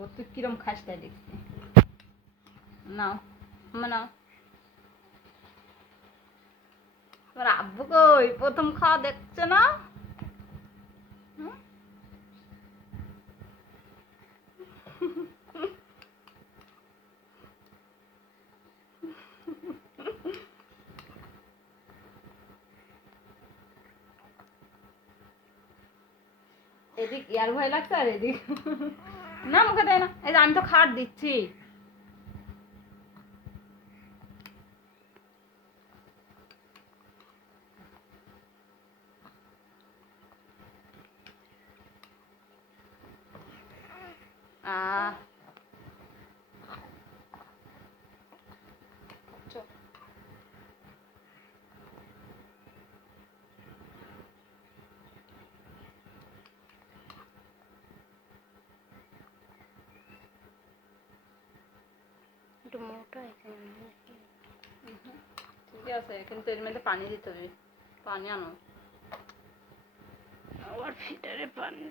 ও তুই কিরম খাস তাই দেখছি। নাও নাও, তোমার আব্বু কই? প্রথম খাওয়া দেখছে না? হুম? এদিক ইয়ার ভয় লাগছে আর এদিক না মুখে দেয় না। এই যে আমি তো খাট দিচ্ছি। আহ একটু মোটা এখানে। ঠিক আছে, কিন্তু এর মধ্যে পানি দিতে হবে। পানি আনো, আবার ফিটারে পানি।